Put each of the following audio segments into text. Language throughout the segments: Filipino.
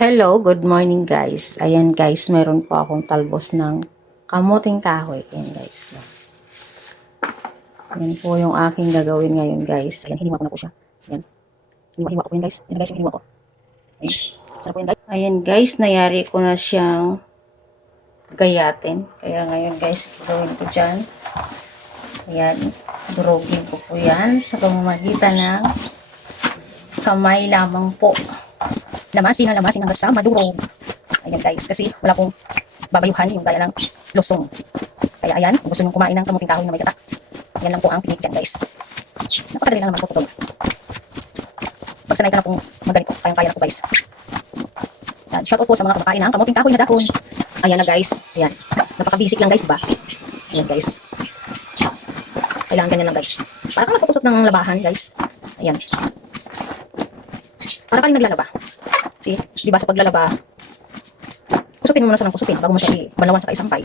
Hello, good morning guys. Ayan guys, meron po akong talbos ng kamuting kahoy. Ayan guys. Ayan po yung aking gagawin ngayon guys. Ayan, hiniwa ko na po siya. Ayan. Hiniwa ko yan guys. Ayan guys, yung hiniwa ko. Ayan. Sarap po yan guys. Ayan guys, nayari ko na siyang gayatin. Kaya ngayon guys, gagawin ko dyan. Ayan, durugin ko po yan sa pamamagitan ng kamay lamang po. Lamasin hanggang sa madurog. Ayan guys, kasi wala pong babayuhan yung gaya ng lusong. Kaya ayan, kung gusto nyo kumain ng kamuting kahoy na may gata, yan lang po ang pinik dyan guys. Napakadali lang naman po ito. Pag sanay ka na pong maganito, kayang-kaya na po guys. Yan, shout out po sa mga kumakain ng kamuting kahoy na dahon. Ayan na guys, ayan. Napaka-basic lang guys, diba? Ayan guys. Kailangan ganyan lang guys. Para kang nagpukusot ng labahan guys. Ayan. Para kang naglalaba. See, di ba sa paglalaba, kusutin mo muna sa kusutin bago mo siya i-balawan sa isampay.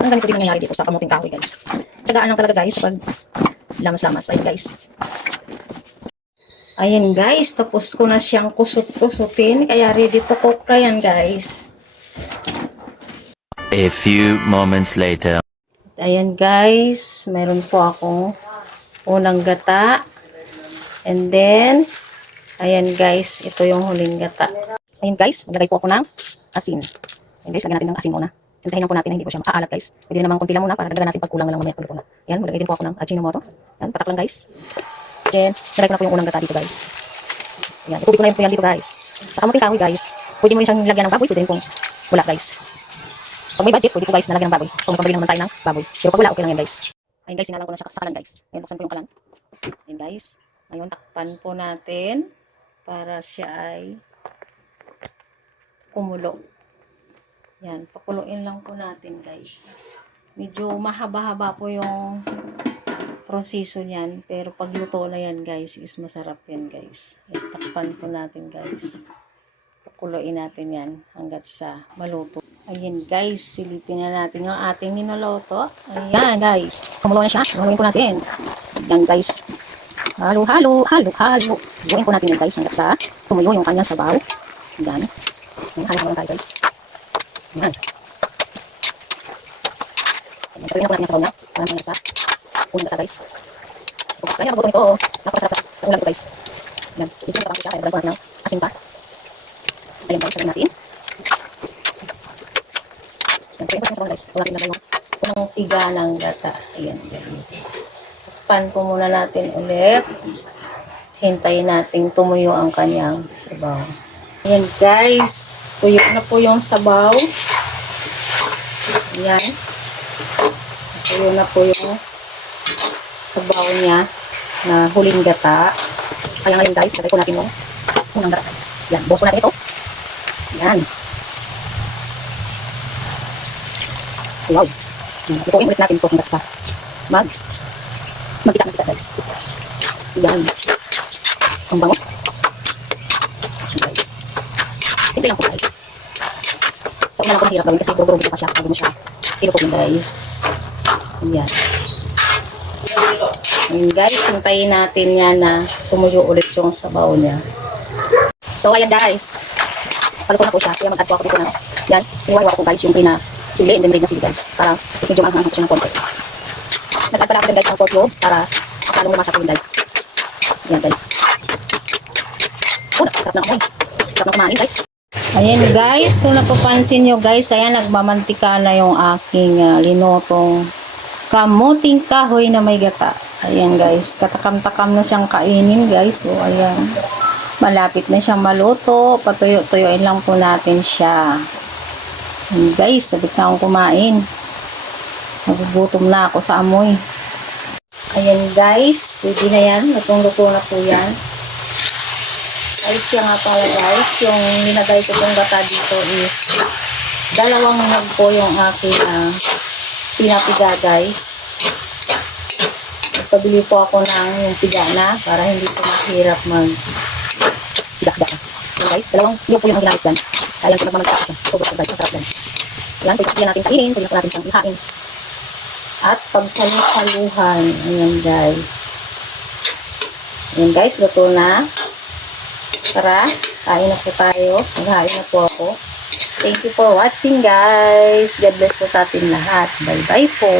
Ang ganito din nangyayari dito sa kamuting kahoy guys. Tsagaan lang talaga guys sa pag lamas-lamas. Ayun guys. Ayan guys, tapos ko na siyang kusut-kusutin. Kaya ready to cook na yan guys. A few moments later. Ayan guys, meron po akong unang gata. And then, ayan guys, ito yung huling gata. Ayan guys, maglagay po ako ng asin. Ayan guys, lagyan natin ng asin muna. Hintayin lang po natin na hindi po siya maaalat guys. Pwede naman konti lang muna para dagdagan natin pag kulang na lang mamaya pag ito na. Ayan, maglagay din po ako ng Ajinomoto. Ayan, patak lang guys. Then, nilagay ko na po yung unang gata dito guys. Ayan, itubig ko na yun po yan dito guys. Sa kamuting kahoy guys, pwede mo rin siyang lagyan ng baboy, pwede rin pong wala guys. Pag may budget, pwede po guys nalagyan ng baboy. Kung pabili naman tayo ng baboy. Pero pag wala, okay lang yan guys. Ayan guys, sinalang ko na siya sa kalan guys. Ayan, buksan po yung kalan. Ayan guys. Ngayon, takpan po natin para siya ay kumulo. Yan, pakuluin lang po natin guys. Medyo mahaba-haba po yung proseso niyan, pero pag luto na yan guys, is masarap yan guys. Yan, takpan po natin guys. Pakuluin natin yan hanggat sa maluto. Ayan guys, silipin na natin yung ating ninoloto. Ayan guys, kumulo na siya. Haluin po natin. Ayan guys. Halo. Haluin po natin yan guys hanggat sa tumuyo yung kanyang sabaw. Ayan. Halo tayo guys. Ayan. Pagkawin na po natin yung sabaw niya. Parang hanggang sa unang gata guys. Kaya napabuto nito, napakasarap na ulam ito guys. Ayan. Ito na siya, kaya dagdag ko natin ng asin pa. Ayan guys, sabihin natin. Ayan, kaya pa guys. Wala natin na yung unang tiga ng gata. Ayan guys. Pan po muna natin ulit. Hintayin natin tumuyo ang kanyang sabaw. Ayan guys, tuyo na po yung sabaw. Ayan. Tuyo na po yung sabaw niya na huling gata. Kaya ngayon guys, lagay po natin yung unang gata guys. Ayan, buhos po natin ito. Ayan. Wow. Lutuin ulit natin ito hanggang sa magkita guys. Ayan. Ang bango. Guys. Simple lang po guys. So, una lang po mahirap gawin kasi gurugurog pa siya. Bago mo siya pinutuin guys. Ayan. Ayan guys, hintayin natin yan na tumuyo ulit yung sabaw niya. So, ayan guys. Paluto na po siya. Kaya mag-add po ako dito na. Yan. Iniwawa ko guys yung pinasili and then ready na sili guys. Para medyo maanghang ko siya ng konti. Nag-add pala ako din guys ng 4 cloves para mas lalong lumasak yun guys. Ayan guys. Oh, napakasarap na amoy. Sarap na kumain guys. Ayan guys, kung napapansin nyo guys, ayan nagmamantika na yung aking linotong kamuting kahoy na may gata. Ayan guys, katakam-takam na siyang kainin guys. So ayan, malapit na siyang maluto. Patuyo-tuyuin lang po natin siya. Ayan guys, sabit na akong kumain. Nagugutom na ako sa amoy. Ayan guys, pwede na yan. Lutong-luto na po yan. Ay siya nga pala guys, yung nilagay ko pong gata dito is 2 nyug po yung aking pinapiga guys. Nagpabili po ako ng yung piga na para hindi po mahirap mag-piga-piga. Ayan guys, 2 nyug po yung ginamit dyan. Kaya lang pinagmamagta ako. Sobrang guys, masarap guys. Ayan, pwede po natin kainin, pwede po natin siyang ihain. At pagsalusaluhan, ayan guys. Ayan guys, luto na. Tara, Kain na po tayo. Maghain na po ako. Thank you for watching guys. God bless po sa atin lahat. Bye bye po.